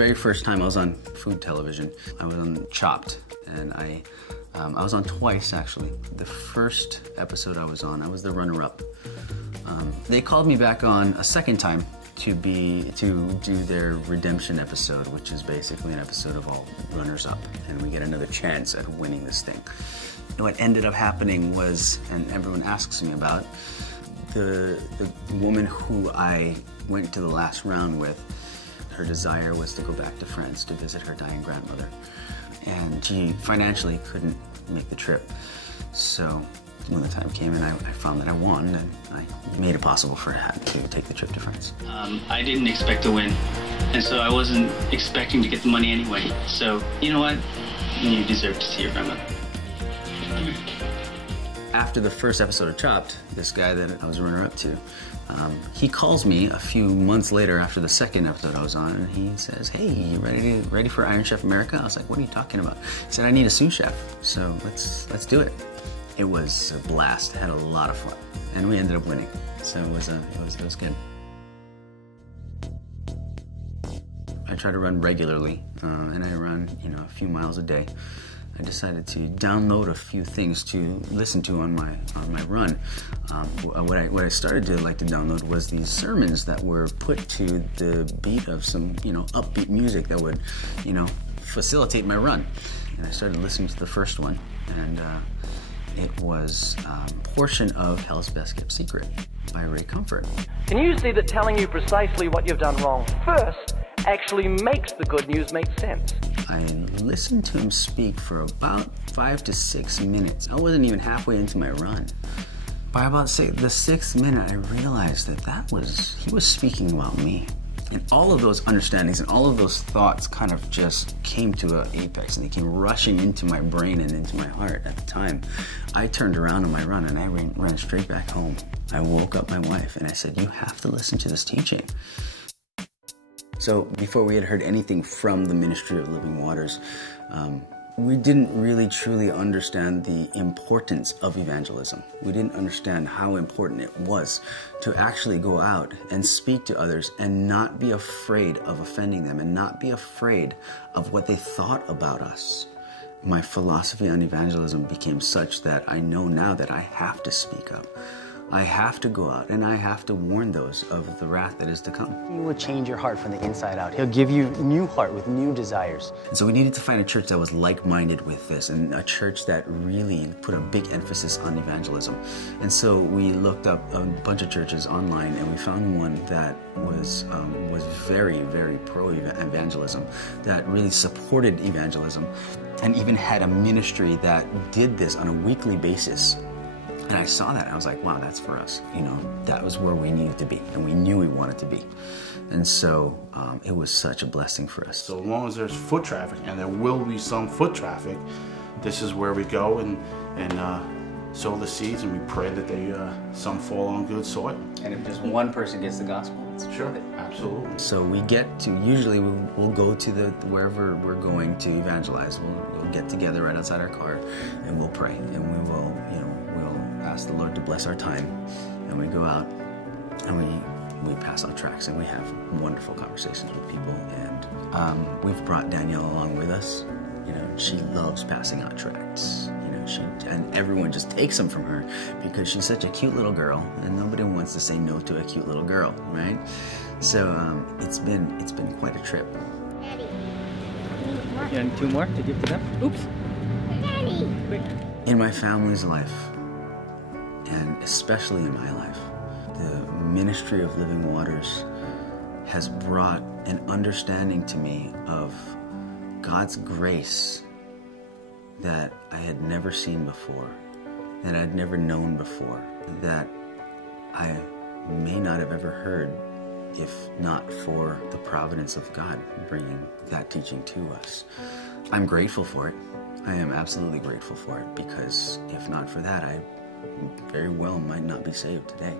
very first time I was on food television, I was on Chopped, and I was on twice actually. The first episode I was on, I was the runner-up. They called me back on a second time to do their redemption episode, which is basically an episode of all runners-up, and we get another chance at winning this thing. And what ended up happening was, and everyone asks me about, the woman who I went to the last round with, her desire was to go back to France to visit her dying grandmother. And she financially couldn't make the trip. So when the time came and I found that I won, and I made it possible for her to take the trip to France. I didn't expect to win, and so I wasn't expecting to get the money anyway. So, you know what? You deserve to see your grandmother. After the first episode of Chopped, this guy that I was runner-up to, he calls me a few months later after the second episode I was on, and he says, "Hey, you ready for Iron Chef America?" I was like, "What are you talking about?" He said, "I need a sous chef, so let's do it." It was a blast. I had a lot of fun, and we ended up winning. So it was good. I try to run regularly, and I run a few miles a day. I decided to download a few things to listen to on my run. What I started to like to download was these sermons that were put to the beat of some upbeat music that would facilitate my run. And I started listening to the first one, and it was a portion of Hell's Best Kept Secret by Ray Comfort. Can you see that telling you precisely what you've done wrong first actually makes the good news make sense? I listened to him speak for about 5 to 6 minutes. I wasn't even halfway into my run. By about the sixth minute, I realized that he was speaking about me. And all of those understandings and all of those thoughts kind of just came to an apex, and they came rushing into my brain and into my heart at the time. I turned around on my run and I ran straight back home. I woke up my wife and I said, "You have to listen to this teaching." So before we had heard anything from the Ministry of Living Waters, we didn't really truly understand the importance of evangelism. We didn't understand how important it was to actually go out and speak to others and not be afraid of offending them and not be afraid of what they thought about us. My philosophy on evangelism became such that I know now that I have to speak up. I have to go out and I have to warn those of the wrath that is to come. He will change your heart from the inside out. He'll give you a new heart with new desires. And so we needed to find a church that was like-minded with this, and a church that really put a big emphasis on evangelism. And so we looked up a bunch of churches online, and we found one that was very, very pro-evangelism, that really supported evangelism, and even had a ministry that did this on a weekly basis. And I saw that, and I was like, wow, that's for us. That was where we needed to be, and we knew we wanted to be. And so it was such a blessing for us. So long as there's foot traffic, and there will be some foot traffic, this is where we go and sow the seeds, and we pray that some fall on good soil. And if just one person gets the gospel, it's sure, absolutely. So we usually we'll go to wherever we're going to evangelize. We'll get together right outside our car, and we'll pray, and we will, we'll ask the Lord to bless our time, and we go out and we pass out tracts, and we have wonderful conversations with people. And we've brought Danielle along with us. She loves passing out tracts. And everyone just takes them from her because she's such a cute little girl, and nobody wants to say no to a cute little girl, right? So it's been quite a trip. Daddy. You need 2 more to give to them? Oops. Daddy. Quick. In my family's life, and especially in my life, the Ministry of Living Waters has brought an understanding to me of God's grace that I had never seen before, that I'd never known before, that I may not have ever heard if not for the providence of God bringing that teaching to us. I'm grateful for it. I am absolutely grateful for it, because if not for that, I very well might not be saved today.